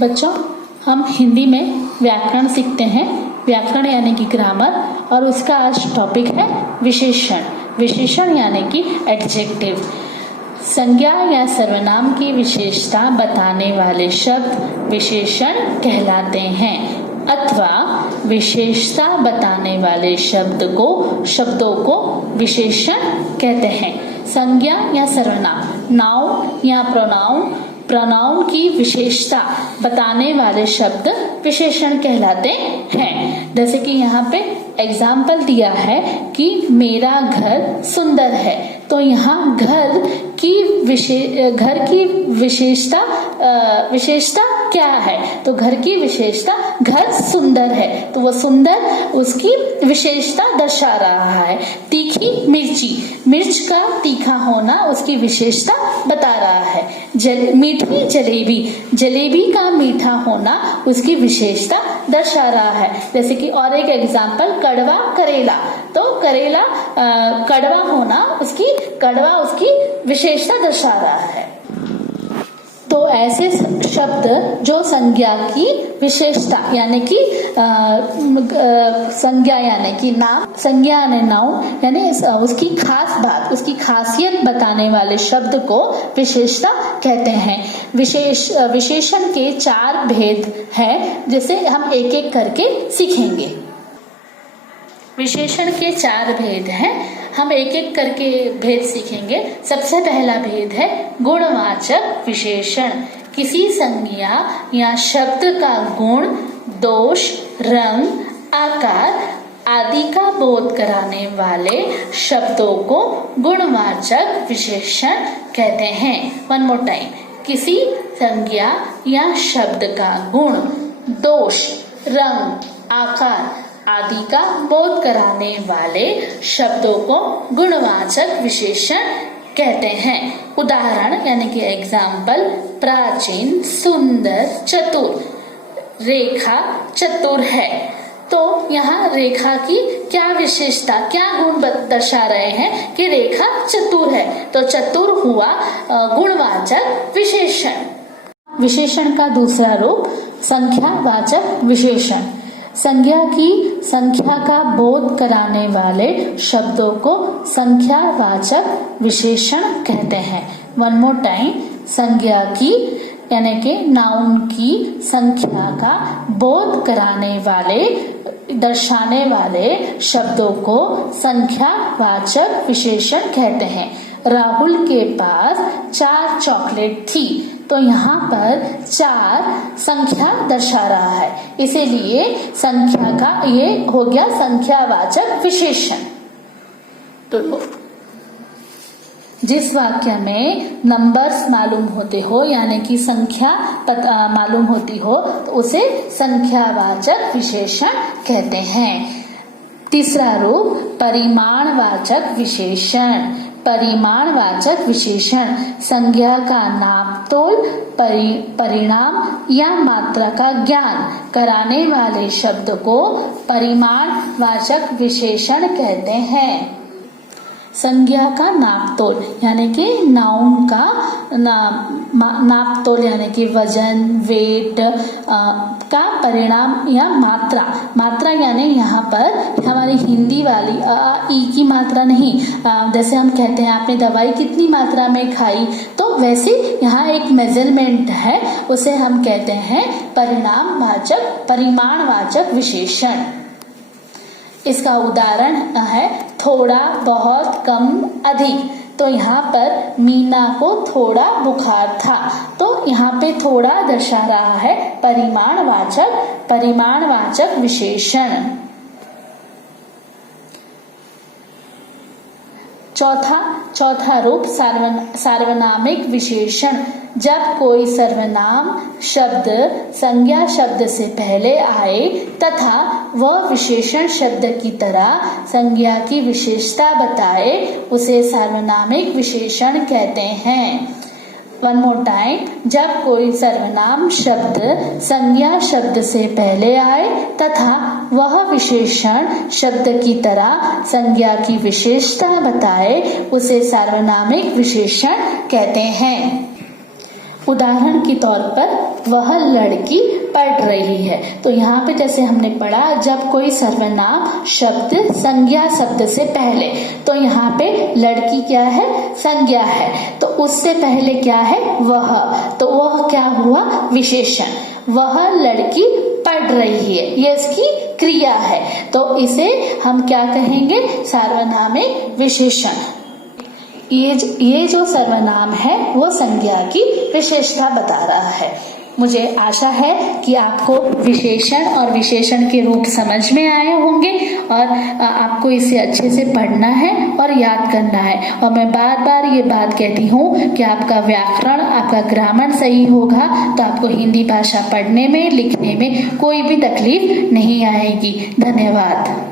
बच्चों, हम हिंदी में व्याकरण सीखते हैं। व्याकरण यानी कि ग्रामर, और उसका आज टॉपिक है विशेषण। विशेषण यानी कि एडजेक्टिव। संज्ञा या सर्वनाम की विशेषता बताने वाले शब्द विशेषण कहलाते हैं, अथवा विशेषता बताने वाले शब्दों को विशेषण कहते हैं। संज्ञा या सर्वनाम, नाउन या प्रोनाउन की विशेषता बताने वाले शब्द विशेषण कहलाते हैं। जैसे कि यहाँ पे एग्जाम्पल दिया है कि मेरा घर सुंदर है, तो यहाँ घर की विशेषता क्या है? तो घर की विशेषता घर सुंदर है, तो वो सुंदर उसकी विशेषता दर्शा रहा है। तीखी मिर्च का तीखा होना उसकी विशेषता बता रहा है। मीठी जलेबी का मीठा होना उसकी विशेषता दर्शा रहा है। जैसे कि और एक एग्जाम्पल, कड़वा करेला, तो करेला कड़वा होना उसकी विशेषता दर्शा रहा है। तो ऐसे शब्द जो संज्ञा की विशेषता यानी कि संज्ञा यानी कि नाम, संज्ञा यानी नाउन यानी उसकी खास बात, उसकी खासियत बताने वाले शब्द को विशेषता कहते हैं। विशेषण के 4 भेद हैं, जिसे हम एक एक करके सीखेंगे। विशेषण के 4 भेद हैं, हम एक एक करके भेद सीखेंगे। सबसे पहला भेद है गुणवाचक विशेषण। किसी संज्ञा या शब्द का गुण, दोष, रंग, आकार आदि का बोध कराने वाले शब्दों को गुणवाचक विशेषण कहते हैं। वन मोर टाइम, किसी संज्ञा या शब्द का गुण, दोष, रंग, आकार आदि का बोध कराने वाले शब्दों को गुणवाचक विशेषण कहते हैं। उदाहरण यानी कि एग्जाम्पल, प्राचीन, सुंदर, चतुर। रेखा चतुर है, तो यहाँ रेखा की क्या विशेषता, क्या गुण दर्शा रहे हैं कि रेखा चतुर है, तो चतुर हुआ गुणवाचक विशेषण। विशेषण का दूसरा रूप संख्यावाचक विशेषण। संख्या का बोध कराने वाले शब्दों को संख्यावाचक विशेषण कहते हैं। वन मोर टाइम, संज्ञा की यानी कि नाउन की संख्या का बोध कराने वाले, दर्शाने वाले शब्दों को संख्यावाचक विशेषण कहते हैं। राहुल के पास 4 चॉकलेट थी, तो यहाँ पर 4 संख्या दर्शा रहा है, इसीलिए संख्या का ये हो गया संख्यावाचक विशेषण। तो जिस वाक्य में नंबर्स मालूम होते हो यानी कि संख्या मालूम होती हो, तो उसे संख्यावाचक विशेषण कहते हैं। तीसरा रूप परिमाणवाचक विशेषण। परिमाणवाचक विशेषण संज्ञा का नापतोल, परिणाम या मात्रा का ज्ञान कराने वाले शब्द को परिमाणवाचक विशेषण कहते हैं। संज्ञा का नापतोल यानी कि नाउन का नापतोल यानी कि वजन, वेट का परिणाम या मात्रा यानी यहाँ पर हमारी हिंदी वाली ई की मात्रा नहीं। जैसे हम कहते हैं आपने दवाई कितनी मात्रा में खाई, तो वैसे यहाँ एक मेजरमेंट है, उसे हम कहते हैं परिमाणवाचक विशेषण। इसका उदाहरण है थोड़ा, बहुत, कम, अधिक। तो यहाँ पर मीना को थोड़ा बुखार था, तो यहाँ पे थोड़ा दर्शा रहा है परिमाणवाचक विशेषण। चौथा रूप सार्वनामिक विशेषण। जब कोई सर्वनाम शब्द संज्ञा शब्द से पहले आए तथा वह विशेषण शब्द की तरह संज्ञा की विशेषता बताए, उसे सार्वनामिक विशेषण कहते हैं। वन मोर टाइम, जब कोई सर्वनाम शब्द संज्ञा शब्द से पहले आए तथा वह विशेषण शब्द की तरह संज्ञा की विशेषता बताए, उसे सार्वनामिक विशेषण कहते हैं। उदाहरण के तौर पर वह लड़की पढ़ रही है। तो यहाँ पे जैसे हमने पढ़ा, जब कोई सर्वनाम शब्द संज्ञा शब्द से पहले, तो यहाँ पे लड़की क्या है, संज्ञा है, तो उससे पहले क्या है, वह, तो वह क्या हुआ, विशेषण। वह लड़की पढ़ रही है, ये इसकी क्रिया है, तो इसे हम क्या कहेंगे, सार्वनामिक विशेषण। ये जो सर्वनाम है वो संज्ञा की विशेषता बता रहा है। मुझे आशा है कि आपको विशेषण और विशेषण के रूप समझ में आए होंगे और आपको इसे अच्छे से पढ़ना है और याद करना है। और मैं बार बार ये बात कहती हूँ कि आपका व्याकरण, आपका ग्रामर सही होगा तो आपको हिंदी भाषा पढ़ने में, लिखने में कोई भी तकलीफ नहीं आएगी। धन्यवाद।